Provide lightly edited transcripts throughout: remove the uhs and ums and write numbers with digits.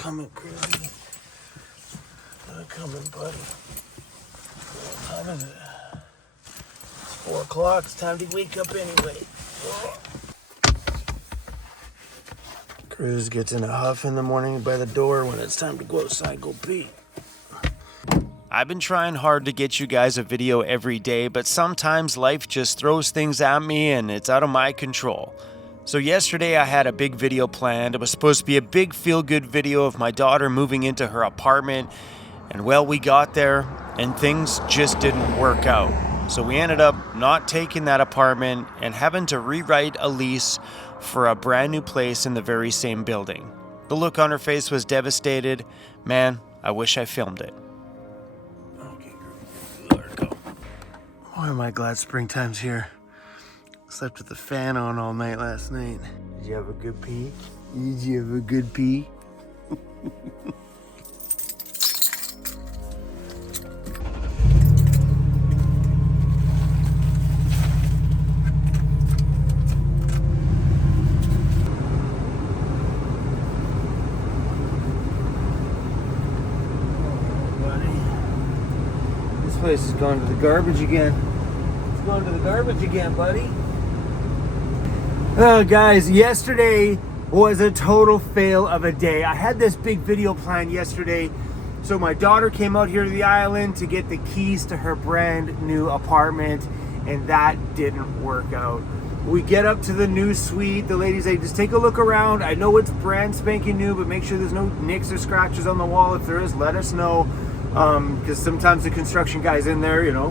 coming, Crazy. I'm coming, buddy. What time is it? It's 4 o'clock. It's time to wake up anyway. Cruz gets in a huff in the morning by the door when it's time to go outside, go pee. I've been trying hard to get you guys a video every day, but sometimes life just throws things at me and it's out of my control. So yesterday I had a big video planned. It was supposed to be a big feel-good video of my daughter moving into her apartment. And well, we got there and things just didn't work out. So we ended up not taking that apartment and having to rewrite a lease for a brand new place in the very same building. The look on her face was devastated. Man, I wish I filmed it. Okay, let her go. Boy, am I glad springtime's here. Slept with the fan on all night last night. Did you have a good pee? Did you have a good pee? This place is going to the garbage again. It's going to the garbage again, buddy. Oh, guys, yesterday was a total fail of a day. I had this big video planned yesterday. So my daughter came out here to the island to get the keys to her brand new apartment, and that didn't work out. We get up to the new suite. The ladies say, just take a look around. I know it's brand spanking new, but make sure there's no nicks or scratches on the wall. If there is, let us know. Because sometimes the construction guy's in there, you know,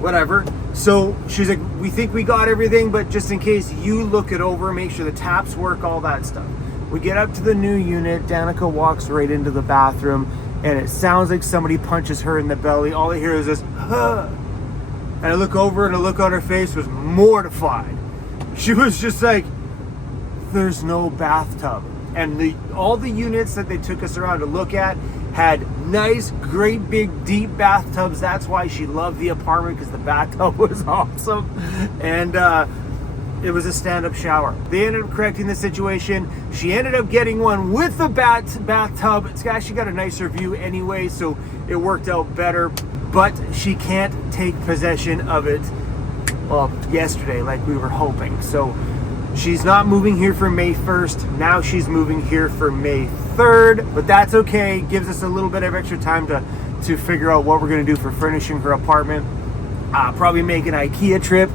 whatever. So she's like, we think we got everything, but just in case, you look it over, make sure the taps work, all that stuff. We get up to the new unit. Danica walks right into the bathroom, and it sounds like somebody punches her in the belly. All I hear is this, huh. And I look over, and the look on her face was mortified. She was just like, there's no bathtub. And all the units that they took us around to look at had nice, great, big, deep bathtubs. That's why she loved the apartment, because the bathtub was awesome. And it was a stand-up shower. They ended up correcting the situation. She ended up getting one with the bathtub. It's actually got a nicer view anyway, so it worked out better. But she can't take possession of it, well, yesterday, like we were hoping. So she's not moving here for May 1st. Now she's moving here for May 3rd, but that's okay. Gives us a little bit of extra time to figure out what we're gonna do for furnishing her apartment. Probably make an IKEA trip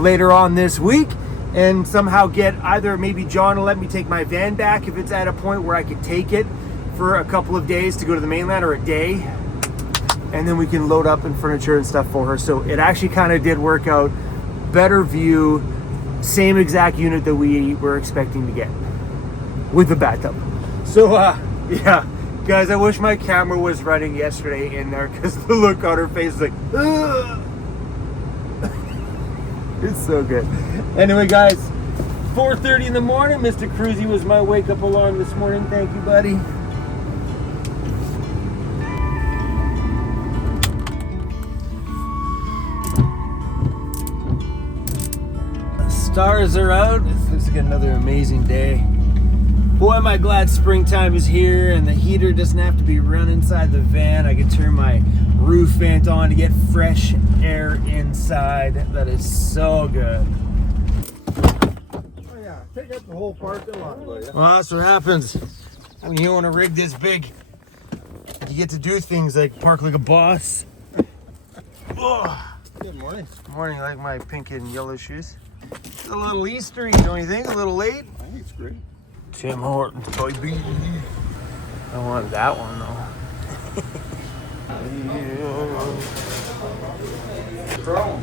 later on this week, and somehow get either, maybe John will let me take my van back if it's at a point where I could take it for a couple of days to go to the mainland, or a day, and then we can load up in furniture and stuff for her. So it actually kind of did work out. Better view, same exact unit that we were expecting to get with the bathtub. So yeah, guys, I wish my camera was running yesterday in there, because the look on her face is like, ugh. It's so good. Anyway, guys, 4:30 in the morning. Mr. Cruzy was my wake up alarm this morning. Thank you, buddy. Stars are out. It looks like another amazing day. Boy, am I glad springtime is here and the heater doesn't have to be run inside the van. I can turn my roof vent on to get fresh air inside. That is so good. Oh yeah, take up the whole parking lot. Well, that's what happens when you want to rig this big. You get to do things like park like a boss. Good morning. Good morning. Like my pink and yellow shoes. It's a little Easter, don't you think? A little late? I think it's great. Tim Hortons, baby. I want that one though.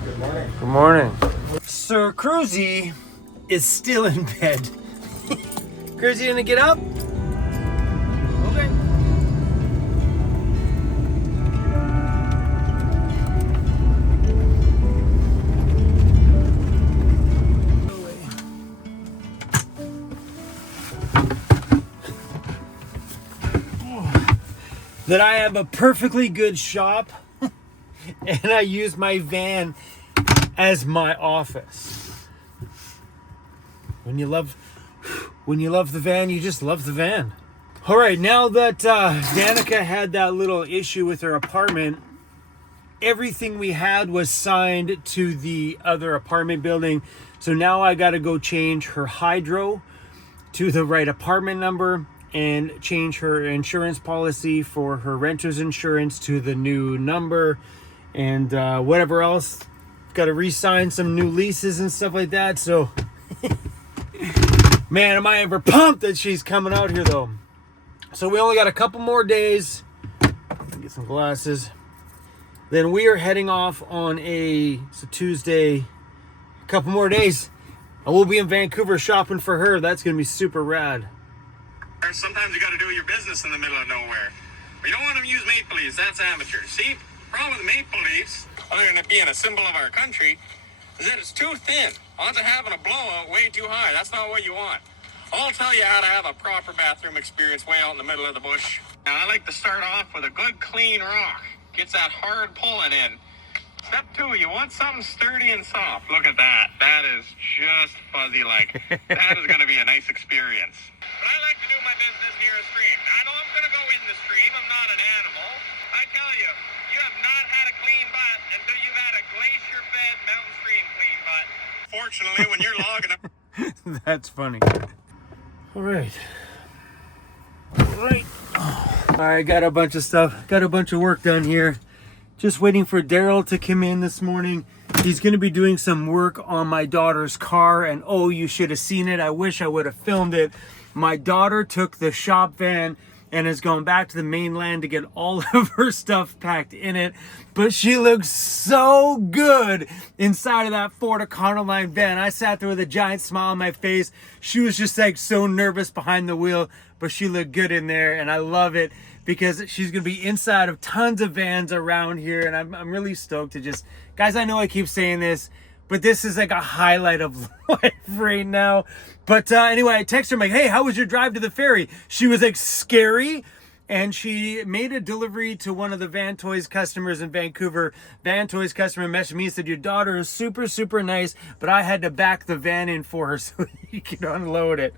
Good morning. Good morning. Sir Cruzy is still in bed. Cruzy, gonna get up? Okay. That I have a perfectly good shop and I use my van as my office. When you love the van, you just love the van. All right, now that Danica had that little issue with her apartment, everything we had was signed to the other apartment building. So now I got to go change her hydro to the right apartment number and change her insurance policy for her renter's insurance to the new number and whatever else. Got to re-sign some new leases and stuff like that. So, man, am I ever pumped that she's coming out here though. So we only got a couple more days. Get some glasses. Then we are heading off on it's a Tuesday. A couple more days. I will be in Vancouver shopping for her. That's going to be super rad. Sometimes you got to do your business in the middle of nowhere. We don't want to use maple leaves. That's amateur. See, problem with maple leaves, other than it being a symbol of our country, is that it's too thin. Odds of having a blowout way too high. That's not what you want. I'll tell you how to have a proper bathroom experience way out in the middle of the bush. Now, I like to start off with a good clean rock. Gets that hard pulling in. Step 2, you want something sturdy and soft. Look at that. That is just fuzzy like. That is going to be a nice experience. But I like to do my business near a stream. I know I'm going to go in the stream. I'm not an animal. I tell you, you have not had a clean butt until you've had a glacier-fed mountain stream clean butt. Fortunately, when you're logging up... That's funny. All right. All right, got a bunch of stuff. Got a bunch of work done here. Just waiting for Daryl to come in this morning. He's going to be doing some work on my daughter's car. And oh, you should have seen it. I wish I would have filmed it. My daughter took the shop van and is going back to the mainland to get all of her stuff packed in it. But she looks so good inside of that Ford Econoline van. I sat there with a giant smile on my face. She was just like so nervous behind the wheel, but she looked good in there, and I love it because she's gonna be inside of tons of vans around here, and I'm really stoked to just, guys, I know I keep saying this, but this is like a highlight of life right now. But anyway, I texted her, I'm like, hey, how was your drive to the ferry? She was like, scary. And she made a delivery to one of the Van Toys customers in Vancouver. Van Toys customer messaged me and said, your daughter is super, super nice, but I had to back the van in for her so you can unload it.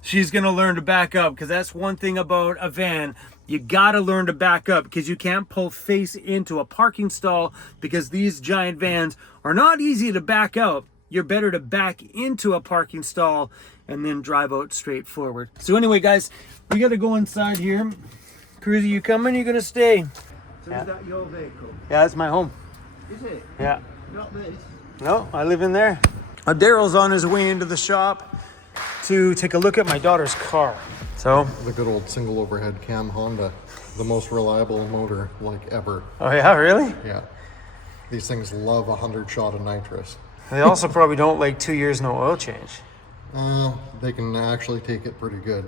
She's going to learn to back up, because that's one thing about a van. You got to learn to back up, because you can't pull face into a parking stall, because these giant vans are not easy to back out. You're better to back into a parking stall and then drive out straight forward. So anyway, guys, we got to go inside here. Cruzy, you coming? You going to stay? So is that your vehicle? Yeah, that's my home. Is it? Yeah. Not this? No, I live in there. Daryl's on his way into the shop to take a look at my daughter's car. So The good old single overhead cam Honda, the most reliable motor like ever. oh yeah, really? Yeah. These things love 100 shot of nitrous. They also probably don't like 2 years no oil change. They can actually take it pretty good.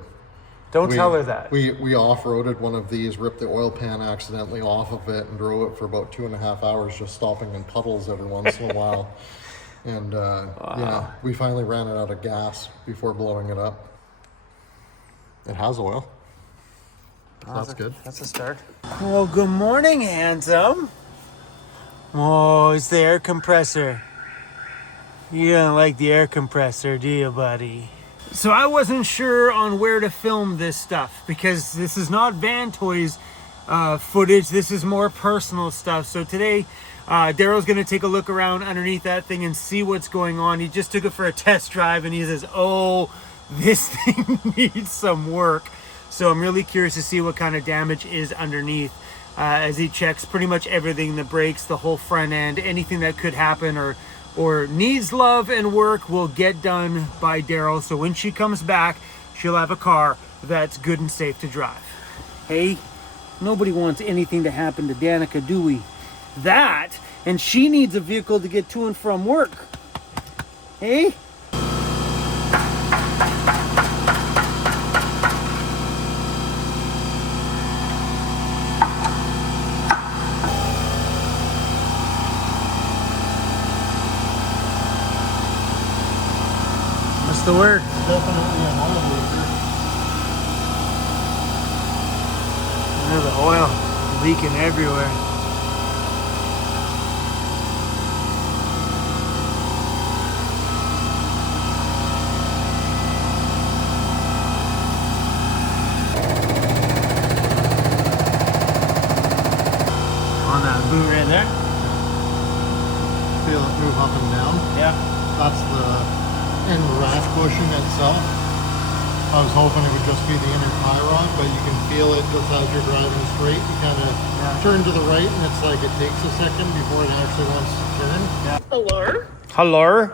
Don't tell her that. We off-roaded one of these, ripped the oil pan accidentally off of it, and drove it for about 2.5 hours, just stopping in puddles every once in a while. And yeah, we finally ran it out of gas before blowing it up. It has oil. So that's good. That's a start. Well, good morning, handsome. Oh, it's the air compressor. You don't like the air compressor, do you, buddy? So I wasn't sure on where to film this stuff, because this is not Van Toys footage. This is more personal stuff. So today, Daryl's going to take a look around underneath that thing and see what's going on. He just took it for a test drive, and he says, oh, this thing needs some work. So I'm really curious to see what kind of damage is underneath as he checks pretty much everything, the brakes, the whole front end, anything that could happen or needs love and work will get done by Daryl. So when she comes back, she'll have a car that's good and safe to drive. Hey, nobody wants anything to happen to Danica, do we? That, and she needs a vehicle to get to and from work. Hey? What's the word? Definitely an oil leaker. There's the oil leaking everywhere. bushing itself. I was hoping it would just be the inner tie rod, but you can feel it just as you're driving straight. You kind of turn to the right, and it's like it takes a second before it actually wants to turn. Hello? Hello?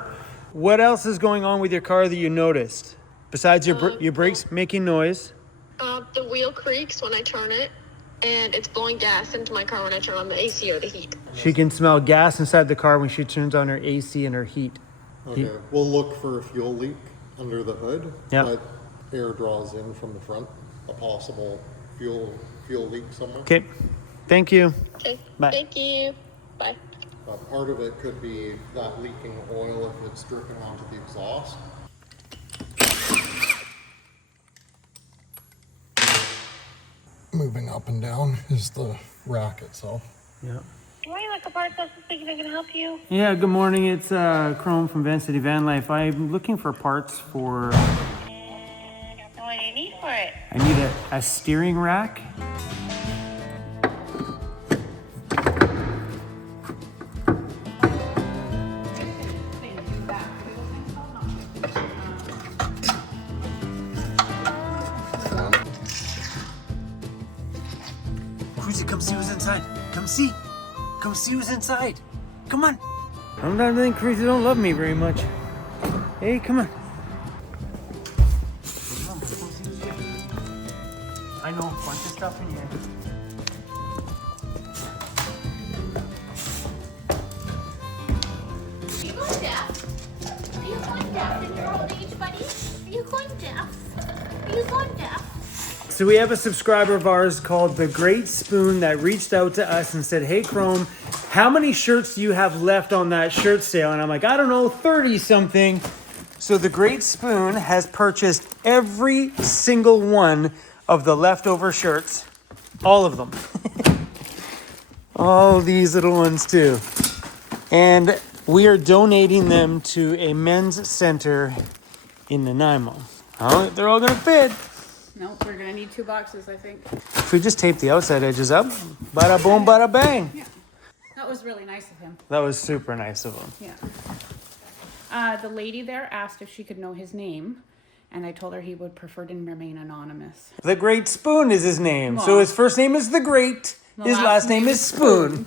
What else is going on with your car that you noticed? Besides your brakes making noise? The wheel creaks when I turn it, and it's blowing gas into my car when I turn on the AC or the heat. She can smell gas inside the car when she turns on her AC and her heat. Okay, we'll look for a fuel leak under the hood. Yeah. But air draws in from the front, a possible fuel leak somewhere. Okay, thank you. Okay, Bye. thank you. Bye. Part of it could be that leaking oil if it's dripping onto the exhaust. Moving up and down is the rack itself. Yeah. Morning, Local Parts Office speaking. I can help you. Yeah, good morning. It's Chrome from Vancity Vanlife. I'm looking for parts for... What do you need for it? I need a steering rack. Cruzy, come see what's inside. Come see. Come see what's inside. Come on. Sometimes I think Cruzy don't love me very much. Hey, come on. I know, bunch of stuff in here. Are you going deaf? Are you going deaf in your old age, buddy? Are you going deaf? Are you going deaf? So we have a subscriber of ours called The Great Spoon that reached out to us and said, hey Chrome, how many shirts do you have left on that shirt sale? And I'm like, I don't know, 30 something. So The Great Spoon has purchased every single one of the leftover shirts, all of them. All these little ones too. And we are donating them to a men's center in Nanaimo. Oh, they're all gonna fit. Nope, we're gonna need 2 boxes, I think. If we just tape the outside edges up, bada boom, bada bang. Yeah, that was really nice of him. That was super nice of him. Yeah. The lady there asked if she could know his name, and I told her he would prefer to remain anonymous. The Great Spoon is his name. So Aw. his first name is The Great. His last name is Spoon.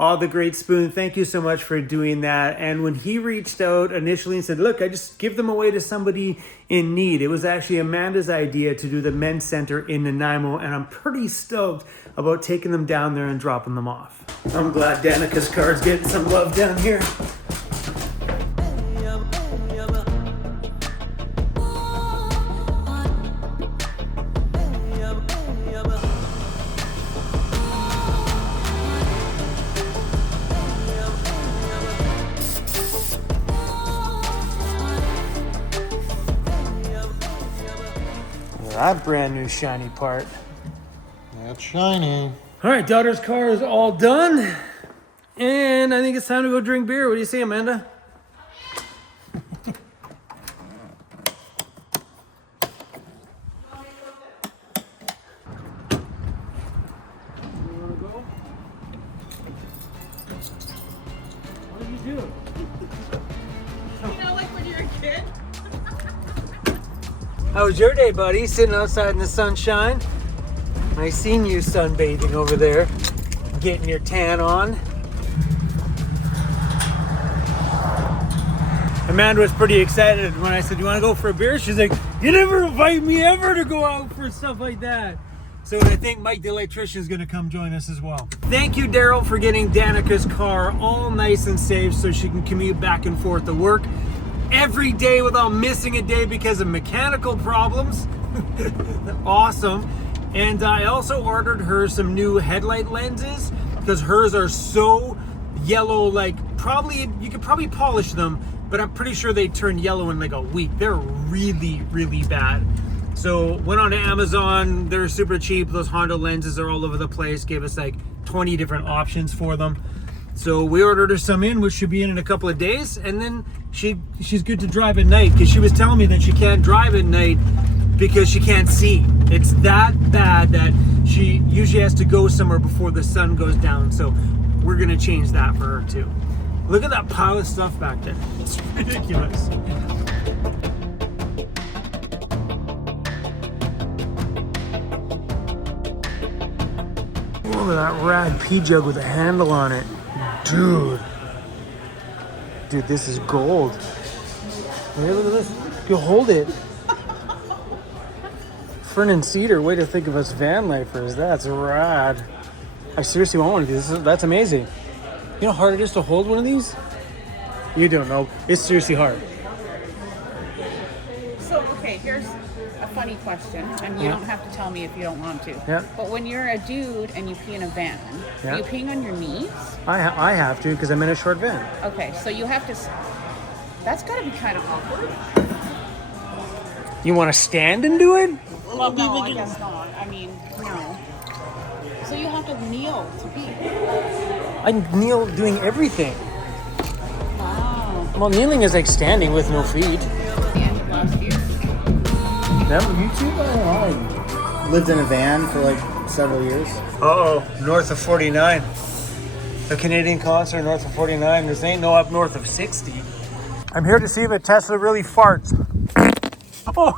Oh, The Great Spoon, thank you so much for doing that. And when he reached out initially and said, look, I just give them away to somebody in need. It was actually Amanda's idea to do the men's center in Nanaimo, and I'm pretty stoked about taking them down there and dropping them off. I'm glad Danica's car's getting some love down here. That brand new shiny part. That's shiny. All right, daughter's car is all done. And I think it's time to go drink beer. What do you say, Amanda? What are you doing? You know, like when you're a kid? How was your day, buddy? Sitting outside in the sunshine. I seen you sunbathing over there, getting your tan on. Amanda was pretty excited when I said, you want to go for a beer? She's like, you never invite me ever to go out for stuff like that. So I think Mike the electrician is going to come join us as well. Thank you, Daryl, for getting Danica's car all nice and safe so she can commute back and forth to work every day without missing a day because of mechanical problems. Awesome. And I also ordered her some new headlight lenses because hers are so yellow, like you could probably polish them, but I'm pretty sure they turn yellow in like a week. They're really, really bad. So went on to Amazon. They're super cheap. Those Honda lenses are all over the place. Gave us like 20 different options for them. So we ordered her some in, which should be in a couple of days. And then she's good to drive at night because she was telling me that she can't drive at night because she can't see. It's that bad that she usually has to go somewhere before the sun goes down. So we're gonna change that for her too. Look at that pile of stuff back there. It's ridiculous. Look at that rad pea jug with a handle on it. Dude. Dude, this is gold. Hey, look at this. You hold it. Fern and cedar, way to think of us van lifers. That's rad. I seriously want one of these. That's amazing. You know how hard it is to hold one of these? You don't know. It's seriously hard. So, okay, here's a funny question, and you don't have to tell me if you don't want to. Yeah. But when you're a dude and you pee in a van, Yeah. are you peeing on your knees? I have to because I'm in a short van. Okay, so you have to. That's got to be kind of awkward. You want to stand and do it? Well, no, I guess not. I mean, no. So you have to kneel to pee. I kneel doing everything. Wow. Well, kneeling is like standing with no feet. The end of last year. Them? You too? I lived in a van for like several years. Uh-oh, north of 49. The Canadian concert north of 49. There ain't no up north of 60. I'm here to see if a Tesla really farts. Oh,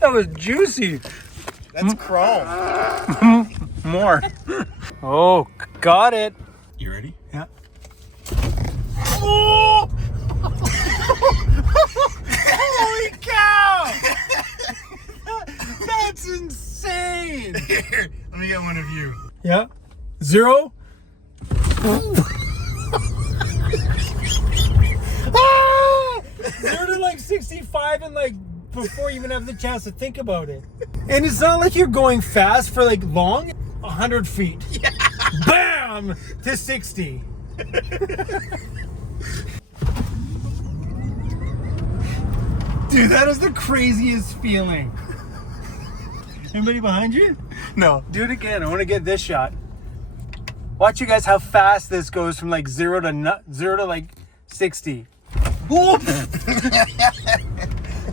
that was juicy. That's chrome. More. Oh, got it. You ready? Yeah. Oh! Holy cow! That's insane. Here, let me get one of you. Yeah. 0. Ah! 0 to like 65 and like before you even have the chance to think about it. And it's not like you're going fast for like long. 100 feet. Yeah. Bam! To 60. Dude, that is the craziest feeling. Anybody behind you? No. Do it again. I want to get this shot. Watch you guys how fast this goes from like 0 to like 60. Whoop!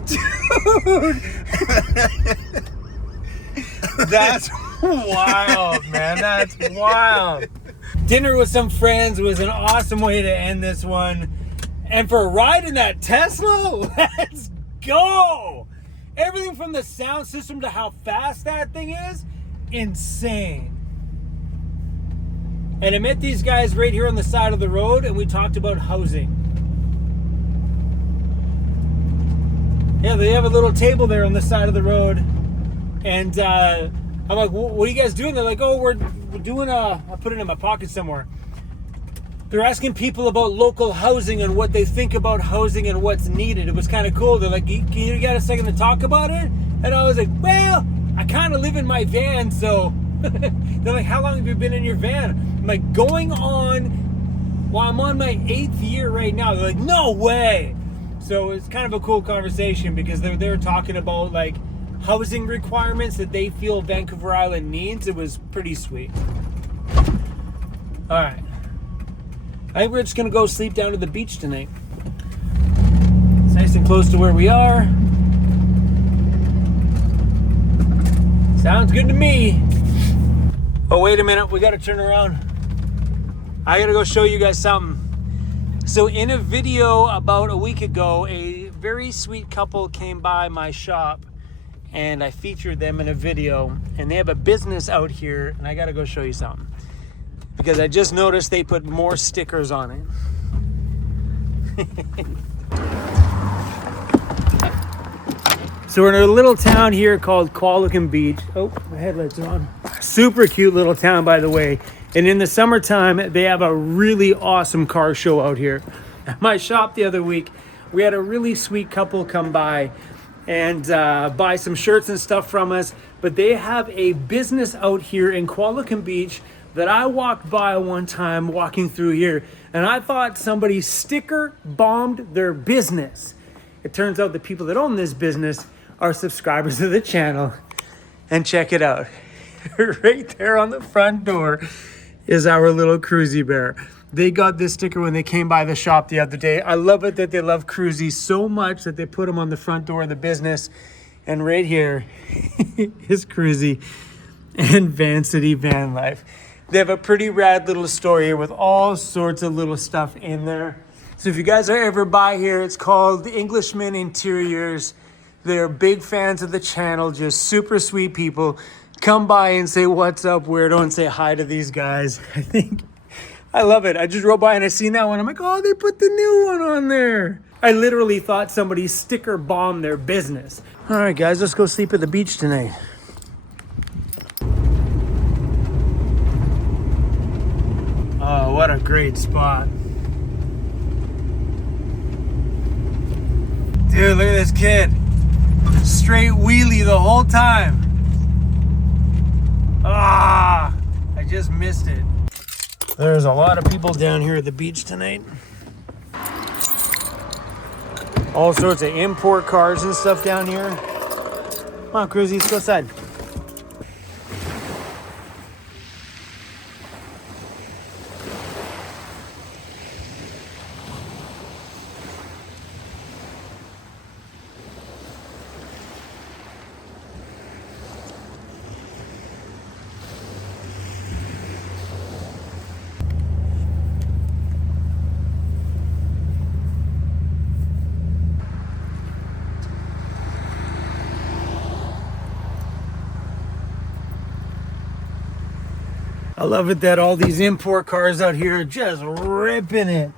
Dude! That's wild, man. That's wild. Dinner with some friends was an awesome way to end this one. And for a ride in that Tesla, let's go! Everything from the sound system to how fast that thing is, insane. And I met these guys right here on the side of the road, and we talked about housing. Yeah, they have a little table there on the side of the road. And I'm like, what are you guys doing? They're like, oh, we're doing I'll put it in my pocket somewhere. They're asking people about local housing and what they think about housing and what's needed. It was kind of cool. They're like, can you get a second to talk about it? And I was like, well, I kind of live in my van, so. They're like, how long have you been in your van? I'm like, going on, well, I'm on my 8th year right now. They're like, no way. So it's kind of a cool conversation because they're talking about like housing requirements that they feel Vancouver Island needs. It was pretty sweet. All right. I think we're just gonna go sleep down to the beach tonight. It's nice and close to where we are. Sounds good to me. Oh, wait a minute, we gotta turn around. I gotta go show you guys something. So in a video about a week ago, a very sweet couple came by my shop and I featured them in a video, and they have a business out here, and I gotta go show you something. Because I just noticed they put more stickers on it. So we're in a little town here called Qualicum Beach. Oh, my headlights are on. Super cute little town, by the way. And in the summertime, they have a really awesome car show out here. At my shop the other week, we had a really sweet couple come by and buy some shirts and stuff from us. But they have a business out here in Qualicum Beach that I walked by one time walking through here, and I thought somebody sticker bombed their business. It turns out the people that own this business are subscribers to the channel. And check it out. Right there on the front door is our little Cruzy bear. They got this sticker when they came by the shop the other day. I love it that they love Cruzy so much that they put them on the front door of the business. And right here is Cruzy and Vancity Vanlife. They have a pretty rad little store here with all sorts of little stuff in there. So if you guys are ever by here, it's called Englishman Interiors. They're big fans of the channel, just super sweet people. come by and say what's up, weirdo, and say hi to these guys. I love it. I just drove by and I seen that one. I'm like, oh, they put the new one on there. I literally thought somebody sticker bombed their business. All right, guys, let's go sleep at the beach tonight. Oh, what a great spot. Dude, look at this kid. Straight wheelie the whole time. Ah, I just missed it. There's a lot of people down here at the beach tonight. All sorts of import cars and stuff down here. Come on, Cruzy, let's go outside. I love it that all these import cars out here are just ripping it.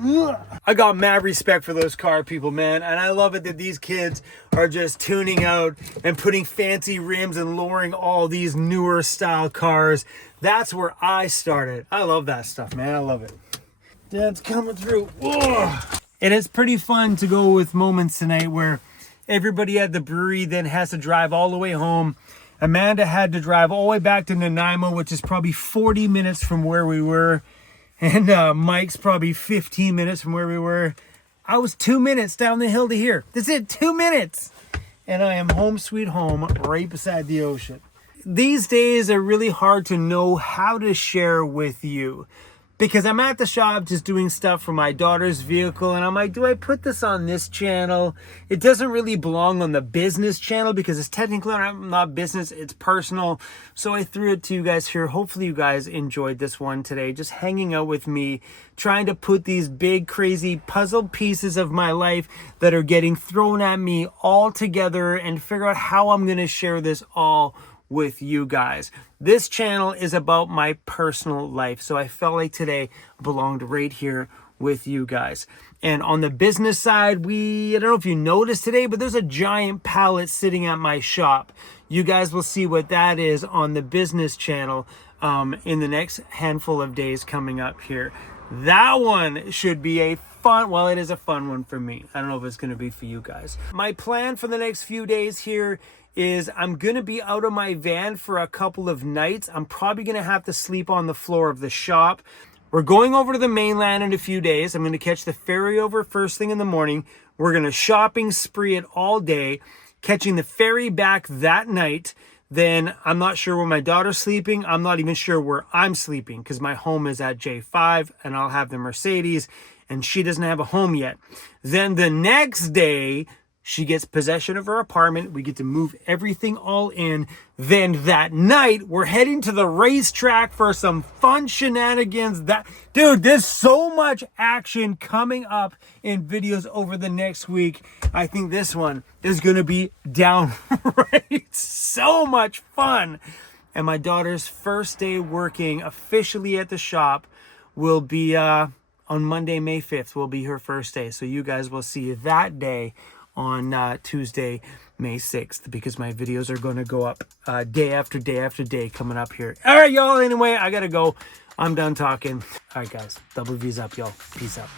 Ugh. I got mad respect for those car people, man. And I love it that these kids are just tuning out and putting fancy rims and lowering all these newer style cars. That's where I started. I love that stuff, man. I love it. Dad's coming through. Ugh. And it's pretty fun to go with moments tonight where everybody at the brewery then has to drive all the way home. Amanda had to drive all the way back to Nanaimo, which is probably 40 minutes from where we were. And Mike's probably 15 minutes from where we were. I was 2 minutes down the hill to here. That's it, 2 minutes. And I am home sweet home, right beside the ocean. These days are really hard to know how to share with you. Because I'm at the shop just doing stuff for my daughter's vehicle. And I'm like, do I put this on this channel? It doesn't really belong on the business channel because it's technically not business, it's personal. So I threw it to you guys here. Hopefully you guys enjoyed this one today. Just hanging out with me, trying to put these big, crazy puzzle pieces of my life that are getting thrown at me all together and figure out how I'm going to share this all with you guys. This channel is about my personal life, so I felt like today belonged right here with you guys. And on the business side, I don't know if you noticed today, but there's a giant pallet sitting at my shop. You guys will see what that is on the business channel in the next handful of days coming up here. That one should be a fun, well, it is a fun one for me. I don't know if it's going to be for you guys. My plan for the next few days here is I'm going to be out of my van for a couple of nights. I'm probably going to have to sleep on the floor of the shop. We're going over to the mainland in a few days. I'm going to catch the ferry over first thing in the morning. We're going to shopping spree it all day, catching the ferry back that night. Then I'm not sure where my daughter's sleeping. I'm not even sure where I'm sleeping because my home is at J5 and I'll have the Mercedes and she doesn't have a home yet. Then the next day, she gets possession of her apartment. We get to move everything all in. Then that night, we're heading to the racetrack for some fun shenanigans. Dude, there's so much action coming up in videos over the next week. I think this one is going to be downright so much fun. And my daughter's first day working officially at the shop will be on Monday, May 5th will be her first day. So you guys will see that day on Tuesday, May 6th, because my videos are going to go up day after day after day coming up here. All right, y'all. Anyway, I got to go. I'm done talking. All right, guys. Double V's up, y'all. Peace out.